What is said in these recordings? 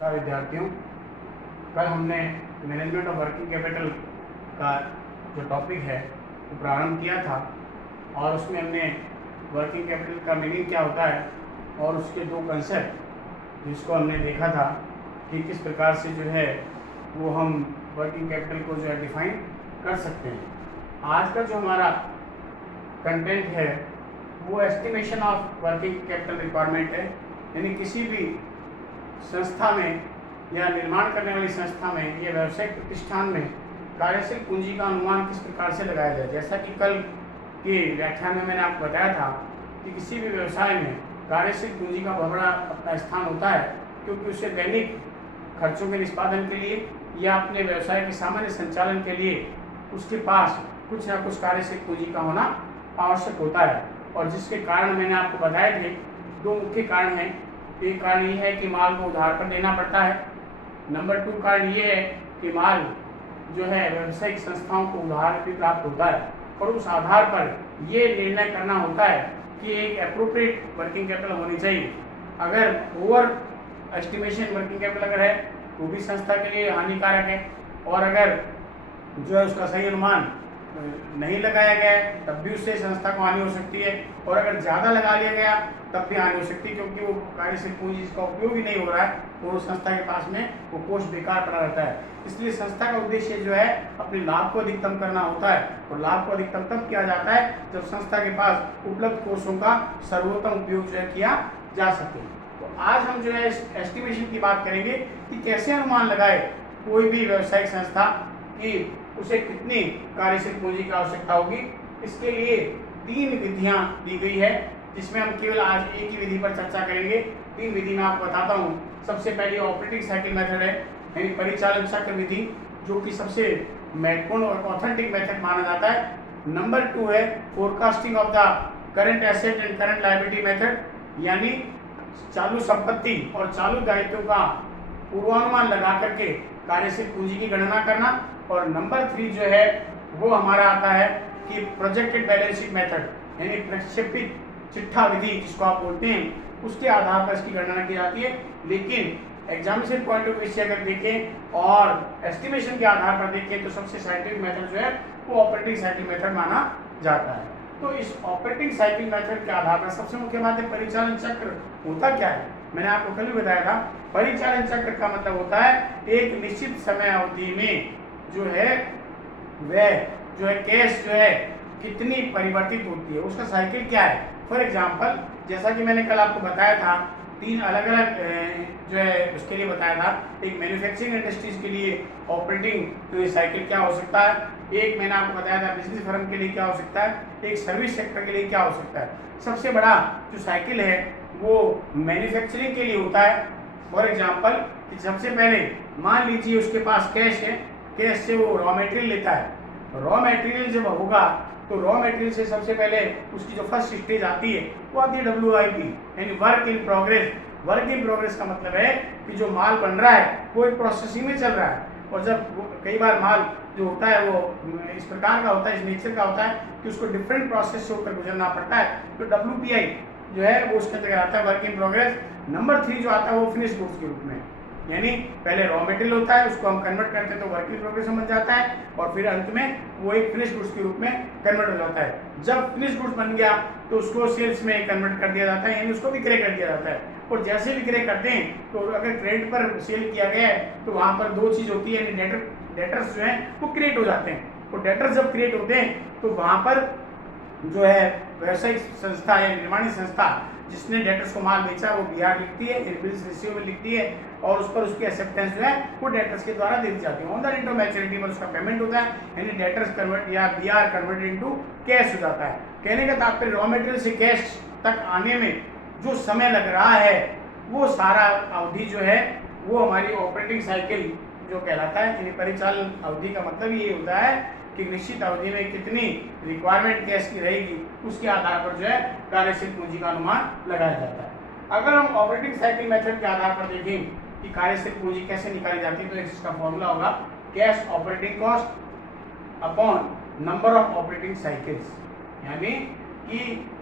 विद्यार्थियों, कल हमने मैनेजमेंट ऑफ वर्किंग कैपिटल का जो टॉपिक है वो प्रारंभ किया था और उसमें हमने वर्किंग कैपिटल का मीनिंग क्या होता है और उसके दो कंसेप्ट जिसको हमने देखा था कि किस प्रकार से जो है वो हम वर्किंग कैपिटल को जो है डिफाइन कर सकते हैं। आज का जो हमारा कंटेंट है वो estimation of working capital requirement है, यानी किसी भी संस्था में या निर्माण करने वाली संस्था में या व्यावसायिक प्रतिष्ठान में कार्यशील पूंजी का अनुमान किस प्रकार से लगाया जाए। जैसा कि कल के व्याख्यान में मैंने आपको बताया था कि किसी भी व्यवसाय में कार्यशील पूंजी का बहुत बड़ा अपना स्थान होता है, क्योंकि उसे दैनिक खर्चों के निष्पादन के लिए या अपने व्यवसाय के सामान्य संचालन के लिए उसके पास कुछ ना कुछ कार्यशील पूंजी का होना आवश्यक होता है। और जिसके कारण मैंने आपको बताए थे दो मुख्य कारण हैं। एक कारण ये है कि माल को उधार पर देना पड़ता है। नंबर 2 कारण ये है कि माल जो है व्यावसायिक संस्थाओं को उधार भी प्राप्त होता है और उस आधार पर ये निर्णय करना होता है कि एक एप्रोप्रिएट वर्किंग कैपिटल होनी चाहिए। अगर ओवर एस्टिमेशन वर्किंग कैपिटल अगर है वो भी संस्था के लिए हानिकारक है, और अगर जो है उसका सही अनुमान नहीं लगाया गया है तब भी उससे संस्था को हानि हो सकती है, और अगर ज़्यादा लगा लिया गया तब भी हानि हो सकती है, क्योंकि वो कार्यशील पूंजी जिसका उपयोग ही नहीं हो रहा है वो संस्था के पास में वो कोष बेकार पड़ा रहता है। इसलिए संस्था का उद्देश्य जो है अपने लाभ को अधिकतम करना होता है, और लाभ को अधिकतम तब किया जाता है जब संस्था के पास उपलब्ध कोषों का सर्वोत्तम उपयोग जो है किया जा सके। तो आज हम जो है एस्टिमेशन की बात करेंगे कि कैसे अनुमान लगाए कोई भी व्यावसायिक संस्था कि उसे कितनी कार्यशील पूंजी की आवश्यकता होगी। इसके लिए 3 विधियां दी गई है, जिसमें हम केवल आज एक ही विधि पर चर्चा करेंगे। 3 विधि मैं आपको बताता हूं। सबसे पहले ऑपरेटिंग साइकिल मेथड है, यानी परिचालन चक्र विधि, जो कि सबसे महत्वपूर्ण और ऑथेंटिक मेथड माना जाता है। नंबर 2 है forecasting of the current asset and current liability method, यानी चालू संपत्ति और चालू दायित्वों का पूर्वानुमान लगा करके कार्यशील पूंजी की गणना करना। और नंबर 3 जो है वो हमारा आता है कि प्रोजेक्टेड बैलेंस शीट मेथड, यानी प्रक्षेपित चिट्ठा विधि जिसको आप बोलते हैं, उसके आधार पर इसकी गणना की जाती है। लेकिन एग्जामिनेशन पॉइंट ऑफ व्यू से अगर देखें और एस्टिमेशन के आधार पर देखें तो सबसे साइंटिफिक मेथड जो है वो ऑपरेटिंग साइकिल मेथड माना जाता है। तो इस ऑपरेटिंग साइकिल मेथड के आधार पर सबसे मुख्य बात है परिचालन चक्र होता क्या है। मैंने आपको कल भी बताया था, परिचालन चक्र का मतलब होता है एक निश्चित समय अवधि में जो है वह जो है कैश जो है कितनी परिवर्तित होती है, उसका साइकिल क्या है। फॉर एग्जांपल, जैसा कि मैंने कल आपको बताया था 3 अलग अलग जो है उसके लिए बताया था। एक मैन्युफैक्चरिंग इंडस्ट्रीज के लिए ऑपरेटिंग साइकिल क्या हो सकता है, एक मैंने आपको बताया था बिजनेस फर्म के लिए क्या हो सकता है, एक सर्विस सेक्टर के लिए क्या हो सकता है। सबसे बड़ा जो साइकिल है वो मैन्युफैक्चरिंग के लिए होता है। फॉर एग्जाम्पल, सबसे पहले मान लीजिए उसके पास कैश है, कैश से वो रॉ मटेरियल लेता है। रॉ मटेरियल जब होगा तो रॉ मटेरियल से सबसे पहले उसकी जो फर्स्ट स्टेज आती है वो आती है WIP, यानी work in progress. Work in progress का मतलब है कि जो माल बन रहा है वो एक प्रोसेसिंग में चल रहा है, और जब कई बार माल जो होता है वो इस प्रकार का होता है, इस नेचर का होता है कि उसको डिफरेंट प्रोसेस से होकर गुजरना पड़ता है, तो WPI जो है वो उसके अंदर आता है, वर्क इन प्रोग्रेस। नंबर 3 जो आता है वो फिनिश गुड्स के रूप में, यानी पहले रॉ मटेरियल होता है, उसको हम कन्वर्ट करते हैं तो वर्क इन प्रोग्रेस बन जाता है, और फिर अंत में वो एक फिनिश गुड्स के रूप में कन्वर्ट हो जाता है। जब फिनिश गुड्स बन गया तो उसको सेल्स में कन्वर्ट कर दिया जाता है, यानी उसको विक्रय कर दिया जाता है। और जैसे विक्रय करते हैं तो अगर क्रेडिट पर सेल किया गया है तो वहाँ पर 2 चीज़ होती है, यानी डेटर्स जो हैं वो क्रिएट हो जाते हैं। और डेटर्स जब क्रिएट होते हैं तो वहाँ पर जो है व्यावसायिक संस्था या निर्माणी संस्था जिसने डेटर्स को माल बेचा वो BR लिखती है, बिल्स रिसीवेबल लिखती है, और उस पर उसकी एक्सेप्टेंस जो है वो डेटर्स के द्वारा दे दी जाती है। On the date of maturity पर उसका पेमेंट होता है, यानी डेटर्स कन्वर्ट या BR कन्वर्टेड इनटू कैश हो जाता है। कहने का तात्पर्य रॉ मटेरियल से कैश तक आने में जो समय लग रहा है वो सारा अवधि जो है वो हमारी ऑपरेटिंग साइकिल जो कहलाता है। यानी परिचालन अवधि का मतलब ये होता है कि निश्चित अवधि में कितनी रिक्वायरमेंट कैश की रहेगी उसके आधार पर जो है कार्यशील पूंजी का अनुमान लगाया जाता है। अगर हम ऑपरेटिंग साइकिल मेथड के आधार पर देखें कि कार्यशील पूंजी कैसे निकाली जाती है तो इसका फॉर्मूला होगा cash operating cost upon number of operating cycles, यानी कि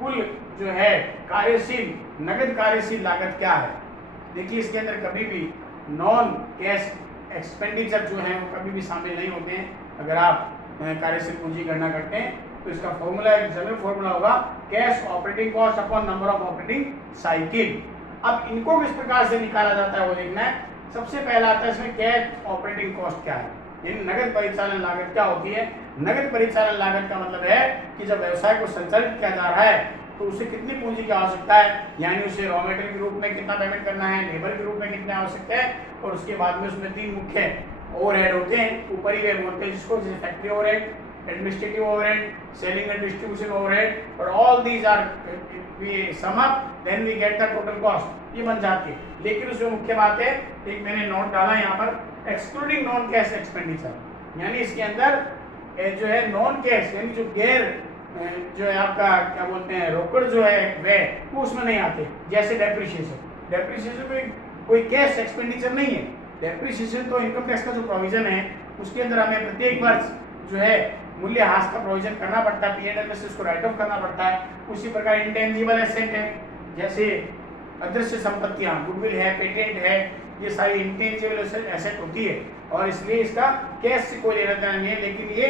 कुल जो है कार्यशील नगद कार्यशील लागत क्या है। देखिए इसके अंदर कभी भी नॉन कैश एक्सपेंडिचर जो है वो कभी भी शामिल नहीं होते हैं। अगर आप कार्यशील पूंजी गणना करते हैं तो इसका फॉर्मूला एक जनरल फॉर्मूला होगा cash operating cost upon number of operating cycle. अब इनको किस प्रकार से निकाला जाता है वो देखना है। सबसे पहला आता है इसमें कैश ऑपरेटिंग कॉस्ट क्या है, यानी नगद परिचालन लागत क्या होती है। नगद परिचालन लागत का मतलब है कि जब व्यवसाय को संचालित किया जा रहा है तो उसे कितनी पूंजी की आवश्यकता है, यानी उसे रॉ मटेरियल के रूप में कितना पेमेंट करना है, लेबर के रूप में कितनी आवश्यकता है, और उसके बाद में उसमें 3 मुख्य ओवरहेड होते हैं, ऊपरी वे बोलते हैं जिसको, जैसे factory overhead, administrative overhead, selling and distribution overhead, और all these are we sum up then we get the total cost, ये बन जाती है। लेकिन उसमें मुख्य बात है, एक मैंने नोट डाला यहाँ पर, एक्सक्लूडिंग नॉन कैश एक्सपेंडिचर, यानी इसके अंदर जो है नॉन कैश यानी जो गैर जो है आपका क्या बोलते हैं रोकड़ जो है वे वो उसमें नहीं आते। जैसे डेप्रिसिएशन कोई कैश एक्सपेंडिचर नहीं है। डेप्रिसिएशन तो इनकम टैक्स का जो प्रोविजन है उसके अंदर हमें प्रत्येक वर्ष जो है मूल्यह्रास का प्रोविजन करना पड़ता है, P&L में से उसको राइट ऑफ करना पड़ता है। उसी प्रकार इंटेंजिबल एसेट है, जैसे अदृश्य संपत्तियां, गुडविल है, पेटेंट है, ये सारी इंटेंजिबल एसेट होती है और इसलिए इसका कैश से कोई लेना देना नहीं है, लेकिन ये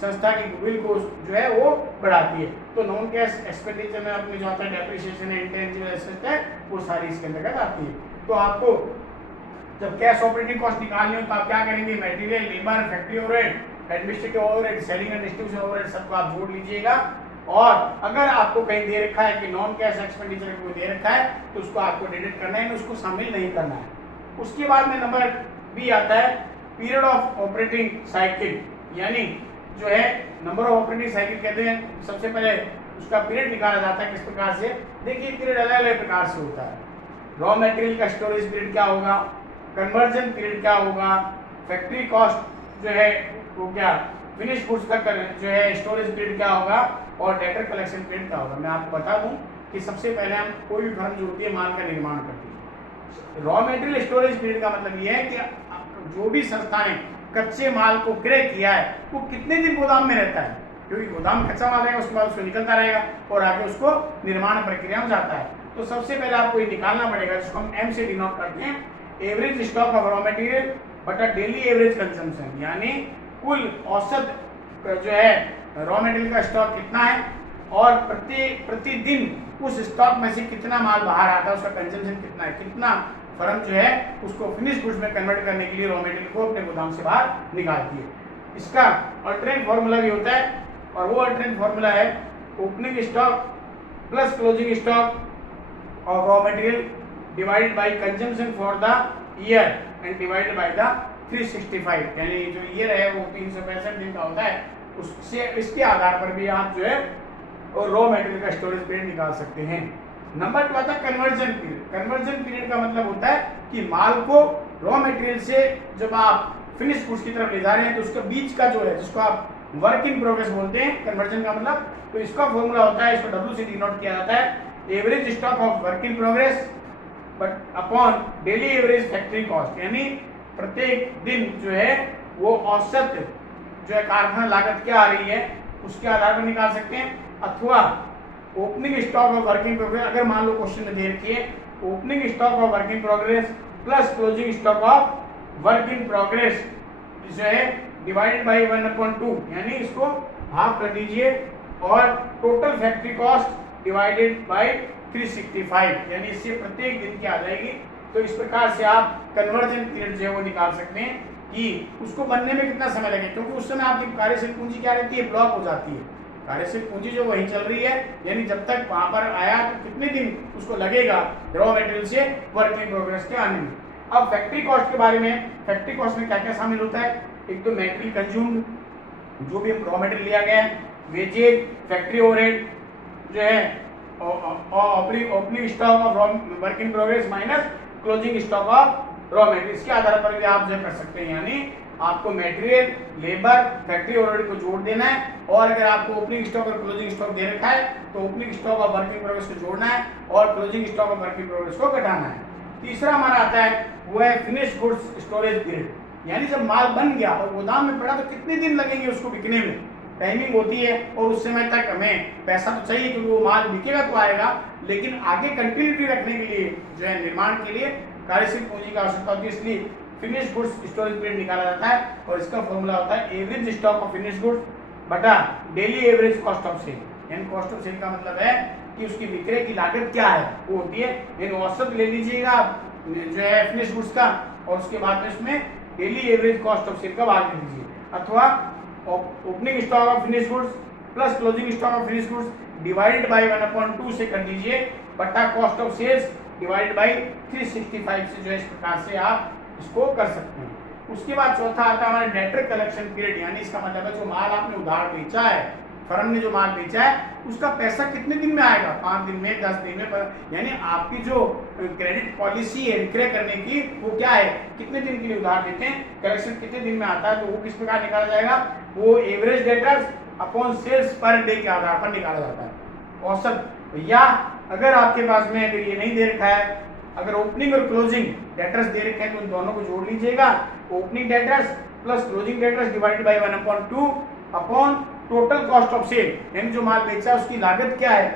संस्था की गुडविल को जो है वो बढ़ाती है। तो नॉन कैश एक्सपेंडिचर में अपने जो आता है डेप्रिसिएशन है, इंटेंजिबल एसेट है, वो सारी इसके अंतर्गत आती है। तो आपको जब कैश ऑपरेटिंग कॉस्ट निकालनी हो तो आप क्या करेंगे, material, labour, factory overhead, administrative overhead, selling and distribution overhead सबको आप जोड़ लीजिएगा। और अगर आपको कहीं दे रखा है कि नॉन कैश एक्सपेंडिचर को दे रखा है तो उसको आपको डिडक्ट करना है, उसको शामिल नहीं करना है। उसके बाद में नंबर बी आता है पीरियड ऑफ ऑपरेटिंग साइकिल, यानी जो है नंबर ऑफ ऑपरेटिंग साइकिल कहते हैं। सबसे पहले उसका पीरियड निकाला जाता है किस प्रकार से, देखिए पीरियड अलग अलग प्रकार से होता है। रॉ मटेरियल का स्टोरेज पीरियड क्या होगा, कन्वर्जन पीरियड क्या होगा, फैक्ट्री कॉस्ट जो है वो क्या, फिनिश गुड्स का जो है स्टोरेज पीरियड क्या होगा, और डेटर कलेक्शन पीरियड क्या होगा। मैं आपको बता दूं कि सबसे पहले हम कोई भी फर्म जो होती है माल का निर्माण करती है, रॉ मटेरियल स्टोरेज पीरियड का मतलब ये है कि जो भी संस्था ने कच्चे माल को क्रय किया है वो कितने दिन गोदाम में रहता है, क्योंकि गोदाम में कच्चा माल रहेगा उसके बाद उसको निकलता रहेगा और आगे उसको निर्माण प्रक्रिया में जाता है। तो सबसे पहले आपको ये निकालना पड़ेगा, जिसको हम एम से डिनोट करते हैं, average stock of raw material बटा डेली एवरेज कंजम्पशन, यानी कुल औसत जो है रॉ मटेरियल का स्टॉक कितना है और प्रतिदिन उस स्टॉक में से कितना माल बाहर आता है, उसका कंजम्पशन कितना है, कितना फर्म जो है उसको फिनिश गुड्स में कन्वर्ट करने के लिए रॉ मटेरियल को अपने गोदाम से बाहर निकालती है। इसका अल्टरनेट फॉर्मूला भी होता है और वो अल्टरनेट फॉर्मूला है opening stock plus closing stock of raw material divided by consumption for the year and divided by the 365, यानी जो ईयर है वो 365 दिन का होता है। उससे इसके आधार पर भी आप जो है रॉ मटेरियल का स्टोरेज पीरियड निकाल सकते हैं। नंबर 2 आता है कन्वर्जन पीरियड। कन्वर्जन पीरियड का मतलब होता है कि माल को रॉ मटेरियल से जब आप फिनिश गुड्स की तरफ ले जा रहे हैं तो उसका बीच का जो है जिसको आप वर्क इन प्रोग्रेस बोलते हैं, कन्वर्जन का मतलब, तो इसका फॉर्मूला होता है, इसको W से डिनोट किया जाता है average stock of work in progress but upon daily average factory cost, यानी प्रत्येक दिन जो है वो औसत जो है कारखाना लागत क्या आ रही है उसके आधार पर निकाल सकते हैं। अथवा opening stock of work in progress, अगर मान लो क्वेश्चन में दे रखी है opening stock of work in progress plus closing stock of work in progress जो है डिवाइडेड बाय 1/2, यानी इसको हाफ कर दीजिए और total factory cost divided by 365, यानी इससे प्रत्येक दिन की आ जाएगी। तो इस प्रकार से आप कन्वर्जन पीरियड जो है वो निकाल सकते हैं कि उसको बनने में कितना समय लगे, क्योंकि उस समय आपकी कार्यशील पूंजी क्या रहती है, ब्लॉक हो जाती है। कार्यशील पूंजी जो वही चल रही है, यानी जब तक वहां पर आया तो कितने दिन उसको लगेगा रॉ मटेरियल से वर्क इन प्रोग्रेस के आने में। अब फैक्ट्री कॉस्ट के बारे में, फैक्ट्री कॉस्ट में क्या क्या शामिल होता है, एक तो मटेरियल कंज्यूम जो भी रॉ मटेरियल लिया गया है, वेजेज, फैक्ट्री ओवरहेड जो है, opening stock of work in progress minus closing stock of raw material, इसके आधार पर भी आप जो कर सकते हैं, यानी आपको मटेरियल, लेबर, फैक्ट्री ओवरहेड को जोड़ देना है और अगर आपको ओपनिंग स्टॉक और क्लोजिंग स्टॉक दे रखा है तो opening stock of work in progress को जोड़ना है और closing stock of work in progress को घटाना है। तीसरा हमारा आता है वो है फिनिश गुड्स स्टोरेज पीरियड, यानी जब माल बन गया और गोदाम में पड़ा तो कितने दिन लगेंगे उसको बिकने में, टाइमिंग होती है और उस समय तक हमें पैसा तो चाहिए क्योंकि वो माल बिकेगा तो आएगा, लेकिन आगे कंटिन्यूटी रखने के लिए जो है निर्माण के लिए कार्यशील पूंजी की आवश्यकता होती है, इसलिए फिनिश गुड्स स्टोरेज पीरियड निकाला जाता है और इसका फॉर्मूला होता है average stock of finish goods बटा daily average cost of sale. यानी कॉस्ट ऑफ सेल का मतलब है कि उसकी विक्रय की लागत क्या है वो होती है, यानी औसत ले लीजिएगा जो है फिनिश गुड्स का और उसके बाद में उसमें daily average cost of sale का भाग दे दीजिए, अथवा opening stock of finish goods plus closing stock of finish goods divided by 1/2 से कर दीजिए बटा cost of sales divide by 365 से जो है इस प्रकार से आप इसको कर सकते हैं। उसके बाद चौथा आता है हमारा डेटर कलेक्शन पीरियड, यानी इसका मतलब है जो माल आपने उधार बेचा है, फर्म ने जो माल बेचा है उसका पैसा कितने दिन में आएगा, 5 दिन में, 10 दिन में, यानी आपकी जो क्रेडिट पॉलिसी है विक्रय करने की वो क्या है, कितने दिन के लिए उधार देते हैं, कलेक्शन कितने दिन में आता है, तो वो किस प्रकार निकाला जाएगा, वो average debtors upon sales per day के आधार पर निकाला जाता है औसत। या अगर आपके पास में अगर ये नहीं दे रखा है, अगर ओपनिंग और क्लोजिंग डेटर्स दे रखे हैं तो उन दोनों को जोड़ लीजिएगा, opening debtors plus closing debtors divided by 1/2 upon total cost of sale, यानी जो माल बेचा उसकी लागत क्या है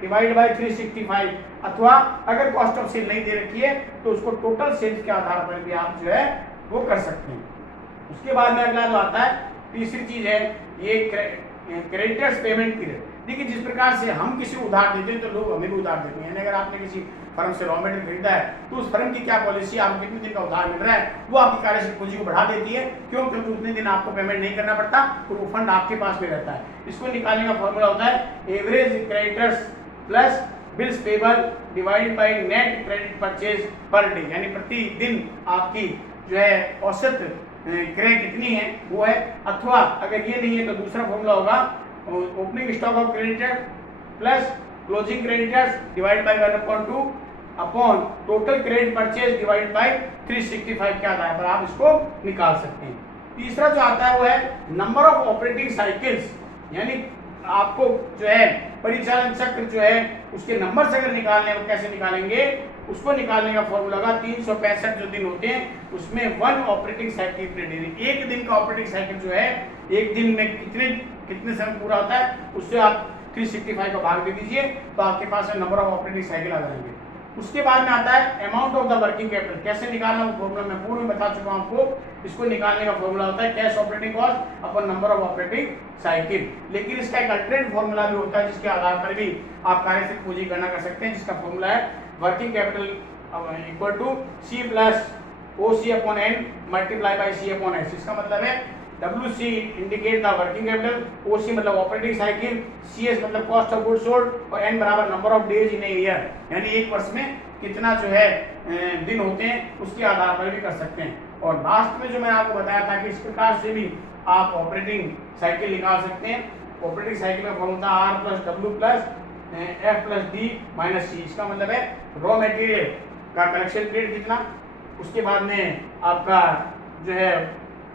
डिवाइड बाय 365, अथवा अगर कॉस्ट ऑफ सेल नहीं दे रखी है तो उसको टोटल सेल्स के आधार पर भी आप जो है वो कर सकते हैं। उसके बाद में अगला जो आता है तीसरी चीज है ये क्रेडिटर्स पेमेंट पीरियड। देखिए जिस प्रकार से हम किसी को उधार देते हैं तो लोग हमें भी उधार देते हैं, यानी अगर आपने किसी फर्म से रॉ मटेरियल खरीदा है तो उस फर्म की क्या पॉलिसी, आपको कितने दिन का उधार मिल रहा है, वो आपकी कार्यशील पूंजी को बढ़ा देती है। क्यों? क्योंकि उतने दिन आपको पेमेंट नहीं करना पड़ता तो वो फंड आपके पास में रहता है। इसको निकालने का फॉर्मूला होता है average creditors plus bills payable divide by net credit purchase per day, यानी प्रति दिन आपकी जो है औसत क्रय कितनी है वो है, अथवा अगर ये नहीं है तो दूसरा फॉर्मूला होगा opening stock of creditor plus closing creditors divide by 1/2 upon total credit purchase divide by 365 के आधार पर आप इसको निकाल सकते हैं। तीसरा जो आता है वो है नंबर ऑफ ऑपरेटिंग साइकिल्स, यानी आपको जो है परिचालन चक्र जो है उसके नंबर से अगर निकालने हैं, कैसे निकालेंगे उसको निकालने का फॉर्मूला होगा 365 जो दिन होते हैं उसमें 1 ऑपरेटिंग साइकिल पीरियड, एक दिन का ऑपरेटिंग साइकिल जो है एक दिन में कितने समय पूरा होता है उससे आप 365 का भाग दे दीजिए तो आपके पास नंबर ऑफ ऑपरेटिंग साइकिल आ जाएंगे। उसके बाद में आता है amount of the working capital, कैसे निकालना वो फॉर्मूला मैं पूर्व में बता चुका हूं आपको। इसको निकालने का फॉर्मूला होता है cash operating cost upon number of operating cycle, लेकिन इसका एक अल्टरनेट फॉर्मूला भी होता है जिसके आधार पर भी आप कार्यशील पूंजी गणना कर सकते हैं, जिसका फॉर्मूला है working capital equal to C plus O C upon N multiply by C upon S. इसका मतलब है WC indicate the working capital, OC मतलब ऑपरेटिंग साइकिल, CS मतलब कॉस्ट ऑफ गुड्स सोल्ड और N बराबर number of days in a year, यानी एक वर्ष में कितना जो है दिन होते हैं उसके आधार पर भी कर सकते हैं। और लास्ट में जो मैंने आपको बताया था कि इस प्रकार से भी आप ऑपरेटिंग साइकिल निकाल सकते हैं। ऑपरेटिंग साइकिल का formula R plus W plus F plus D minus C। इसका मतलब है रॉ मटेरियल का कलेक्शन पीरियड कितना, उसके बाद में आपका जो है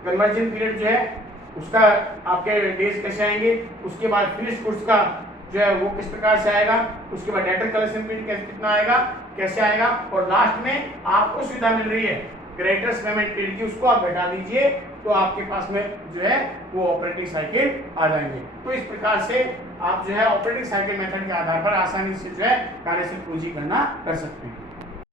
कन्वर्जन पीरियड जो है उसका आपके डेज कैसे आएंगे, उसके बाद फिनिश गुड्स का जो है वो किस प्रकार से आएगा, उसके बाद डेटर कलेक्शन पीरियड कितना आएगा, कैसे आएगा, और लास्ट में आपको सुविधा मिल रही है क्रेडिटर्स पेमेंट पीरियड की, उसको आप घटा दीजिए तो आपके पास में जो है वो ऑपरेटिंग साइकिल आ जाएंगे। तो इस प्रकार से आप जो है ऑपरेटिंग साइकिल मेथड के आधार पर आसानी से जो है कार्यशील पूंजी गणना कर सकते हैं।